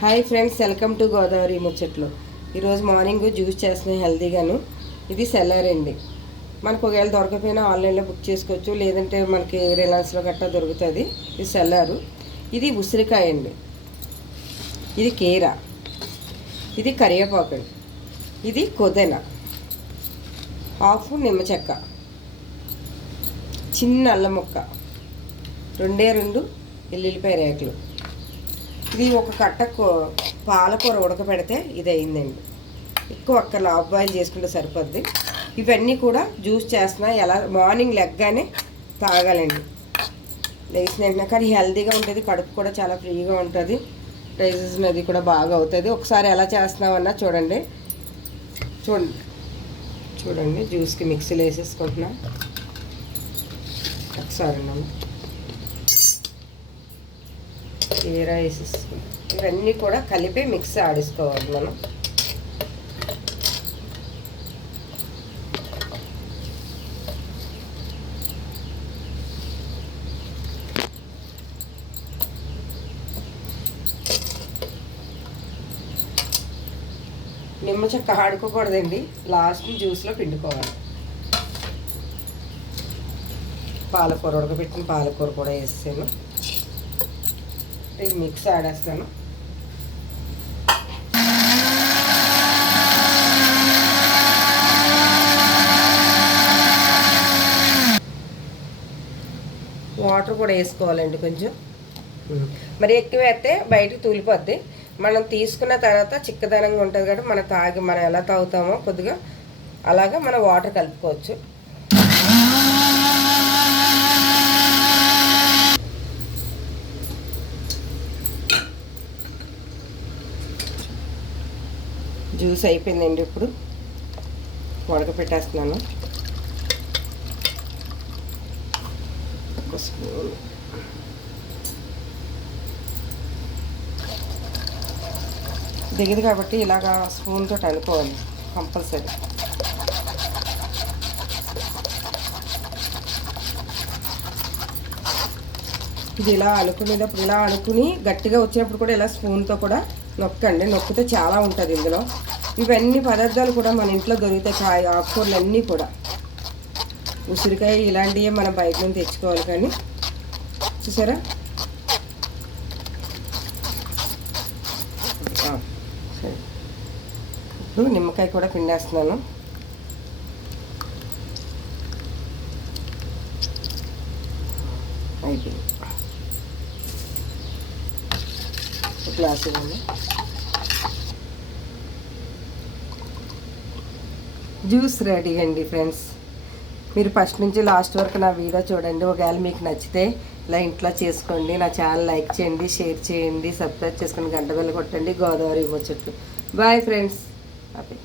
Hi friends, welcome to Godavari ముచ్చట్లు. ఈరోజు morning juice చేస్తున్నాయి హెల్తీగాను. ఇది సెల్లర్ అండి. మనకు ఒకవేళ దొరకపోయినా ఆన్లైన్లో బుక్ చేసుకోవచ్చు, లేదంటే మనకి రిలయన్స్లో గట్టా దొరుకుతుంది. ఇది సెల్లరు. ఇది ఉసిరికాయ అండి, ఇది కీరా, ఇది కరివేపాకు అండి, ఇది కొదెన, హాఫ్ నిమ్మ చెక్క, చిన్న అల్లం ముక్క, 2 ఎల్లుల్లిపాయ రేకులు. ఇది ఒక కట్ట పాలకూర ఉడకపెడితే ఇది అయిందండి. ఎక్కువ అక్కడ హాఫ్ బాయిల్ చేసుకుంటే సరిపోద్ది. ఇవన్నీ కూడా జ్యూస్ చేస్తున్నా. ఎలా మార్నింగ్ లెగ్గానే తాగాలండి, లేచిన వెంటనే. కానీ హెల్తీగా ఉంటుంది, కడుపు కూడా చాలా ఫ్రీగా ఉంటుంది, డైజెషన్ అది కూడా బాగా అవుతుంది. ఒకసారి ఎలా చేస్తున్నామన్నా చూడండి. చూడండి జ్యూస్కి మిక్సీలో వేసేసుకుంటున్నా. ఒకసారి కీరా వేసేసుకుంటాం. ఇవన్నీ కూడా కలిపి మిక్సీ ఆడేసుకోవాలి మనం. నిమ్మ చెక్క ఆడుకోకూడదండి, లాస్ట్ జ్యూస్లో పిండుకోవాలి. పాలకూర ఉడకబెట్టిన పాలకూర కూడా వేసాను. ఇది మిక్స్ ఆడేస్తాను. వాటర్ కూడా వేసుకోవాలండి కొంచెం. మరి ఎక్కువ వేస్తే బయటకు తూలిపోద్ది. మనం తీసుకున్న తర్వాత చిక్కదనంగా ఉంటుంది కాబట్టి మనం ఎలా తాగుతామో కొద్దిగా అలాగా మనం వాటర్ కలుపుకోవచ్చు. జ్యూస్ అయిపోయిందండి. ఇప్పుడు ఉడకపెట్టేస్తున్నాను. ఒక స్పూన్ దిగదు కాబట్టి ఇలాగా స్పూన్తో అనుకోవాలి కంపల్సరీ. ఇది ఇలా అనుకునేటప్పుడు ఇలా అనుకుని గట్టిగా వచ్చినప్పుడు కూడా ఇలా స్పూన్తో కూడా నొక్కండి. నొక్కితే చాలా ఉంటుంది ఇందులో. ఇవన్నీ పదార్థాలు కూడా మన ఇంట్లో దొరుకుతాయి. ఆకుకూరలు అన్నీ కూడా, ఉసిరికాయ ఇలాంటివే మనం బయట నుంచి తెచ్చుకోవాలి. కానీ చూసారా, సరే. ఇప్పుడు నిమ్మకాయ కూడా పిండేస్తున్నాను. అయిపోయింది. గ్లాస్ ఇవ్వండి. జ్యూస్ రెడీ అండి ఫ్రెండ్స్. మీరు ఫస్ట్ నుంచి లాస్ట్ వరకు నా వీడియో చూడండి. ఒకవేళ మీకు నచ్చితే ఇలా ఇంట్లో చేసుకోండి. నా ఛానల్ లైక్ చేయండి, షేర్ చేయండి, సబ్స్క్రైబ్ చేసుకొని గంట బెల్ కొట్టండి. గోదావరి ముచ్చట్లు. Bye friends. హ్యాపీ.